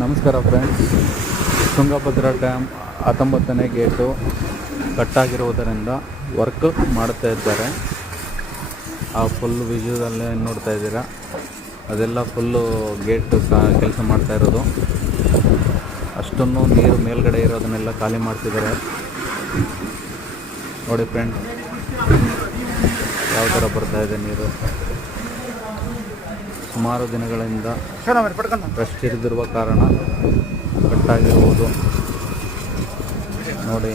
ನಮಸ್ಕಾರ friends. Tungabhadra dam 19ನೇ gate ಕಟ್ಟಾಗಿರುವುದರಿಂದ work ಮಾಡ್ತಾ ಇದ್ದಾರೆ. ಆ ಫುಲ್ ವಿಜುವಲ್ಲೇ ನೋಡ್ತಾ ಇದ್ದೀರಾ, ಅದೆಲ್ಲ ಫುಲ್ಲು ಗೇಟು ಕೆಲಸ ಮಾಡ್ತಾ ಇರೋದು. ಅಷ್ಟನ್ನು ನೀರು ಮೇಲ್ಗಡೆ ಇರೋದನ್ನೆಲ್ಲ ಖಾಲಿ ಮಾಡ್ತಿದ್ದಾರೆ ನೋಡಿ ಫ್ರೆಂಡ್ಸ್, ಯಾವ ಥರ ಬರ್ತಾ ಇದೆ ನೀರು. ಸುಮಾರು ದಿನಗಳಿಂದ ರಶ್ ಇರಿದಿರುವ ಕಾರಣ ಕಟ್ಟಾಗಿರುವುದು ನೋಡಿ.